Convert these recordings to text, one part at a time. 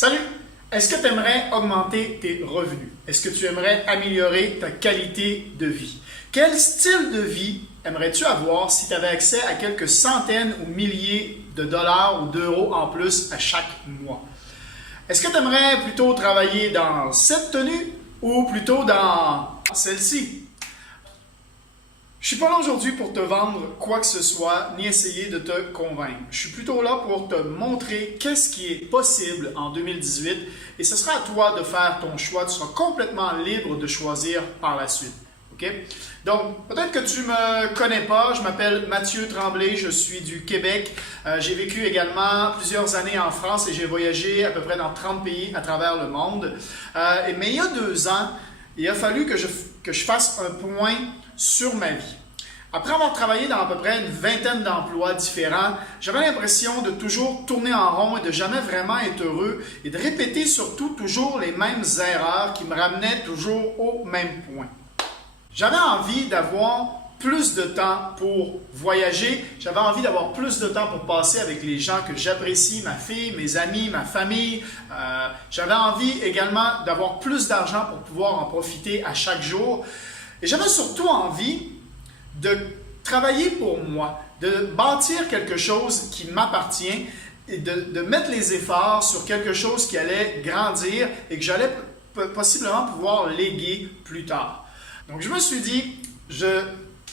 Salut! Est-ce que tu aimerais augmenter tes revenus? Est-ce que tu aimerais améliorer ta qualité de vie? Quel style de vie aimerais-tu avoir si tu avais accès à quelques centaines ou milliers de dollars ou d'euros en plus à chaque mois? Est-ce que tu aimerais plutôt travailler dans cette tenue ou plutôt dans celle-ci? Je suis pas là aujourd'hui pour te vendre quoi que ce soit, ni essayer de te convaincre. Je suis plutôt là pour te montrer qu'est-ce qui est possible en 2018 et ce sera à toi de faire ton choix. Tu seras complètement libre de choisir par la suite. OK? Donc, peut-être que tu ne me connais pas, je m'appelle Mathieu Tremblay, je suis du Québec. J'ai vécu également plusieurs années en France et j'ai voyagé à peu près dans 30 pays à travers le monde. Mais il y a 2 ans, il a fallu que je fasse un point sur ma vie. Après avoir travaillé dans à peu près une vingtaine d'emplois différents, j'avais l'impression de toujours tourner en rond et de jamais vraiment être heureux et de répéter surtout toujours les mêmes erreurs qui me ramenaient toujours au même point. J'avais envie d'avoir plus de temps pour voyager, j'avais envie d'avoir plus de temps pour passer avec les gens que j'apprécie, ma fille, mes amis, ma famille. J'avais envie également d'avoir plus d'argent pour pouvoir en profiter à chaque jour. Et j'avais surtout envie de travailler pour moi, de bâtir quelque chose qui m'appartient et de mettre les efforts sur quelque chose qui allait grandir et que j'allais possiblement pouvoir léguer plus tard. Donc je me suis dit, je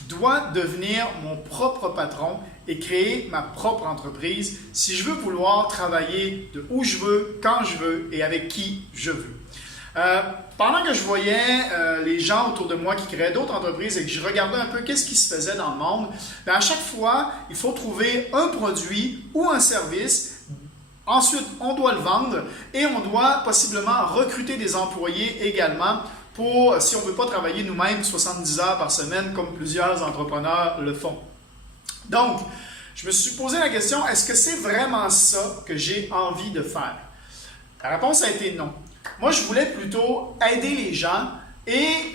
dois devenir mon propre patron et créer ma propre entreprise si je veux vouloir travailler de où je veux, quand je veux et avec qui je veux. Pendant que je voyais les gens autour de moi qui créaient d'autres entreprises et que je regardais un peu qu'est-ce qui se faisait dans le monde, à chaque fois, il faut trouver un produit ou un service. Ensuite, on doit le vendre et on doit possiblement recruter des employés également pour, si on ne veut pas travailler nous-mêmes 70 heures par semaine comme plusieurs entrepreneurs le font. Donc, je me suis posé la question, est-ce que c'est vraiment ça que j'ai envie de faire? La réponse a été non. Moi, je voulais plutôt aider les gens et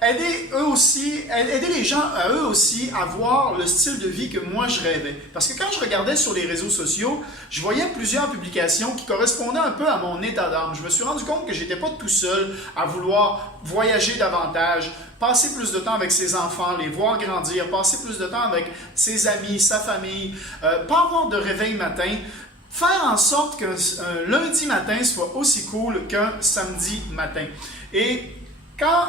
aider les gens à eux aussi avoir le style de vie que moi je rêvais. Parce que quand je regardais sur les réseaux sociaux, je voyais plusieurs publications qui correspondaient un peu à mon état d'âme. Je me suis rendu compte que je n'étais pas tout seul à vouloir voyager davantage, passer plus de temps avec ses enfants, les voir grandir, passer plus de temps avec ses amis, sa famille, pas avoir de réveil matin. Faire en sorte qu'un lundi matin soit aussi cool qu'un samedi matin. Et quand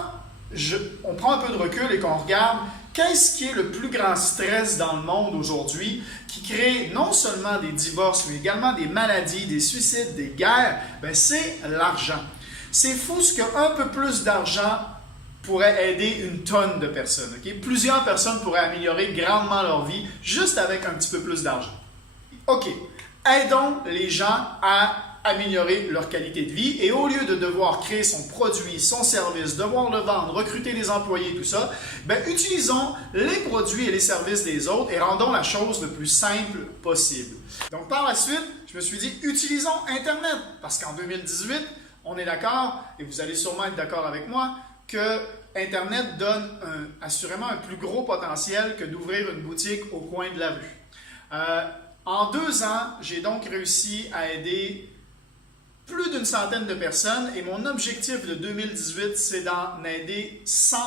on prend un peu de recul et qu'on regarde qu'est-ce qui est le plus grand stress dans le monde aujourd'hui, qui crée non seulement des divorces, mais également des maladies, des suicides, des guerres, c'est l'argent. C'est fou ce qu'un peu plus d'argent pourrait aider une tonne de personnes. Okay? Plusieurs personnes pourraient améliorer grandement leur vie juste avec un petit peu plus d'argent. OK. Aidons les gens à améliorer leur qualité de vie et au lieu de devoir créer son produit, son service, devoir le vendre, recruter des employés, tout ça, utilisons les produits et les services des autres et rendons la chose le plus simple possible. Donc par la suite, je me suis dit, utilisons Internet parce qu'en 2018, on est d'accord, et vous allez sûrement être d'accord avec moi, que Internet donne assurément un plus gros potentiel que d'ouvrir une boutique au coin de la rue. En 2 ans, j'ai donc réussi à aider plus d'une centaine de personnes et mon objectif de 2018, c'est d'en aider 100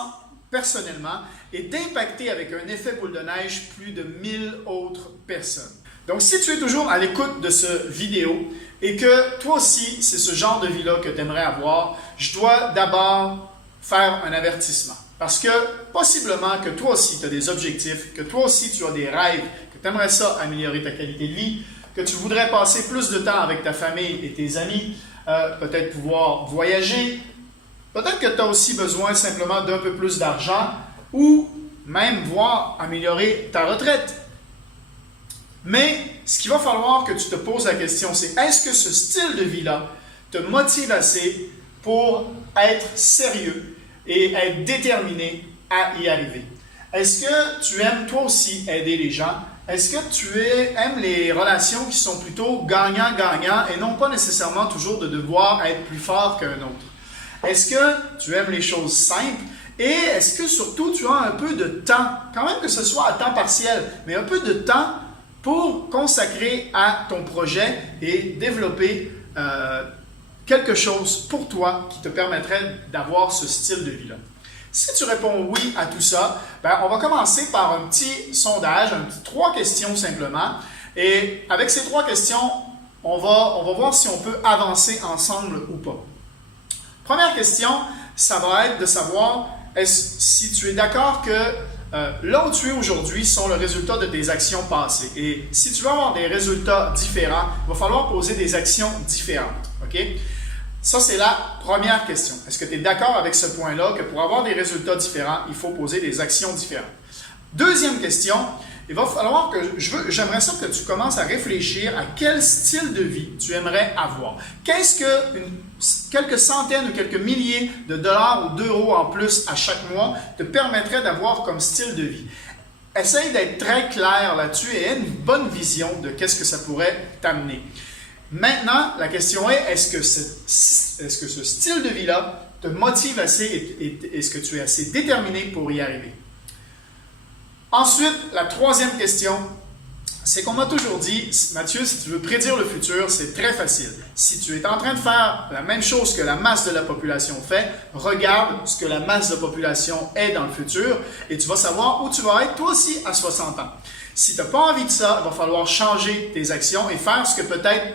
personnellement et d'impacter avec un effet boule de neige plus de 1000 autres personnes. Donc, si tu es toujours à l'écoute de cette vidéo et que toi aussi, c'est ce genre de vie-là que tu aimerais avoir, je dois d'abord faire un avertissement. Parce que possiblement que toi aussi, tu as des objectifs, que toi aussi, tu as des rêves, que tu aimerais ça améliorer ta qualité de vie, que tu voudrais passer plus de temps avec ta famille et tes amis, peut-être pouvoir voyager, peut-être que tu as aussi besoin simplement d'un peu plus d'argent ou même voir améliorer ta retraite. Mais ce qu'il va falloir que tu te poses la question, c'est est-ce que ce style de vie-là te motive assez pour être sérieux et être déterminé à y arriver? Est-ce que tu aimes toi aussi aider les gens? Est-ce que tu aimes les relations qui sont plutôt gagnant-gagnant et non pas nécessairement toujours de devoir être plus fort qu'un autre? Est-ce que tu aimes les choses simples? Et est-ce que surtout tu as un peu de temps, quand même que ce soit à temps partiel, mais un peu de temps pour consacrer à ton projet et développer quelque chose pour toi qui te permettrait d'avoir ce style de vie-là? Si tu réponds oui à tout ça, ben, on va commencer par un petit sondage, 3 questions simplement. Et avec ces 3 questions, on va voir si on peut avancer ensemble ou pas. Première question, ça va être de savoir si tu es d'accord que là où tu es aujourd'hui sont le résultat de tes actions passées. Et si tu veux avoir des résultats différents, il va falloir poser des actions différentes. OK? Ça, c'est la première question. Est-ce que tu es d'accord avec ce point-là, que pour avoir des résultats différents, il faut poser des actions différentes? Deuxième question, il va falloir que j'aimerais ça que tu commences à réfléchir à quel style de vie tu aimerais avoir. Qu'est-ce que quelques centaines ou quelques milliers de dollars ou d'euros en plus à chaque mois te permettrait d'avoir comme style de vie? Essaye d'être très clair là-dessus et aie une bonne vision de qu'est-ce que ça pourrait t'amener. Maintenant, la question est, est-ce que ce style de vie-là te motive assez et est-ce que tu es assez déterminé pour y arriver? Ensuite, la troisième question, c'est qu'on m'a toujours dit, Mathieu, si tu veux prédire le futur, c'est très facile. Si tu es en train de faire la même chose que la masse de la population fait, regarde ce que la masse de population est dans le futur et tu vas savoir où tu vas être toi aussi à 60 ans. Si tu n'as pas envie de ça, il va falloir changer tes actions et faire ce que peut-être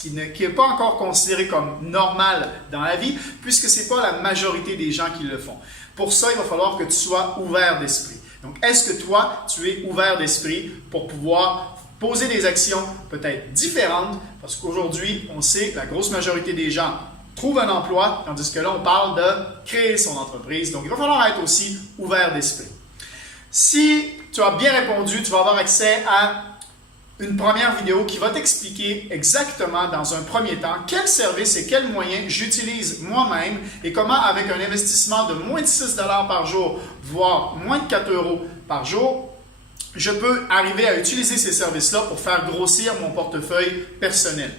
qui n'est pas encore considéré comme normal dans la vie, puisque ce n'est pas la majorité des gens qui le font. Pour ça, il va falloir que tu sois ouvert d'esprit. Donc, est-ce que toi, tu es ouvert d'esprit pour pouvoir poser des actions peut-être différentes? Parce qu'aujourd'hui, on sait que la grosse majorité des gens trouvent un emploi, tandis que là, on parle de créer son entreprise. Donc, il va falloir être aussi ouvert d'esprit. Si tu as bien répondu, tu vas avoir accès à une première vidéo qui va t'expliquer exactement dans un premier temps quel service et quels moyens j'utilise moi-même et comment avec un investissement de moins de 6 $ par jour, voire moins de 4 € par jour, je peux arriver à utiliser ces services-là pour faire grossir mon portefeuille personnel.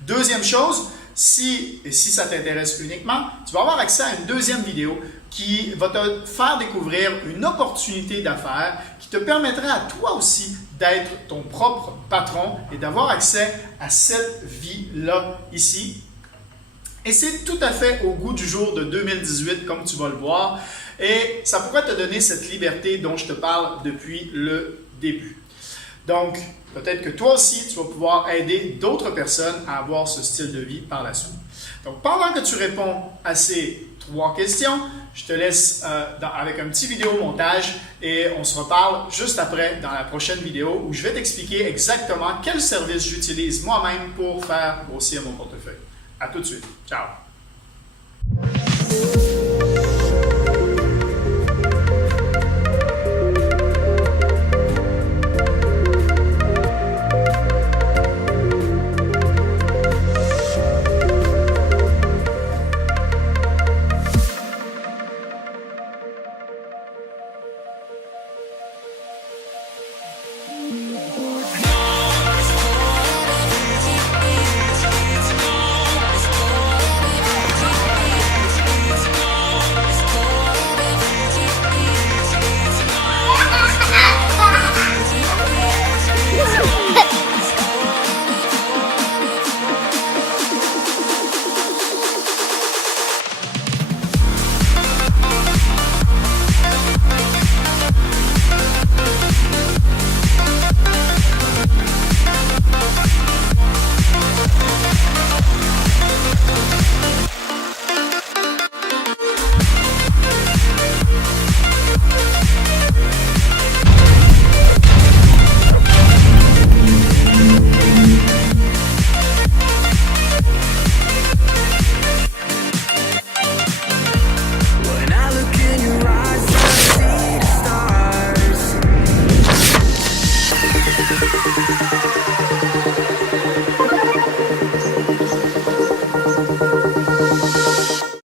Deuxième chose, si ça t'intéresse uniquement, tu vas avoir accès à une deuxième vidéo qui va te faire découvrir une opportunité d'affaires qui te permettrait à toi aussi d'être ton propre patron et d'avoir accès à cette vie-là ici. Et c'est tout à fait au goût du jour de 2018, comme tu vas le voir. Et ça pourrait te donner cette liberté dont je te parle depuis le début. Donc, peut-être que toi aussi, tu vas pouvoir aider d'autres personnes à avoir ce style de vie par la suite. Donc, pendant que tu réponds à ces 3 questions, je te laisse avec un petit vidéo montage et on se reparle juste après dans la prochaine vidéo où je vais t'expliquer exactement quel service j'utilise moi-même pour faire grossir mon portefeuille. À tout de suite. Ciao!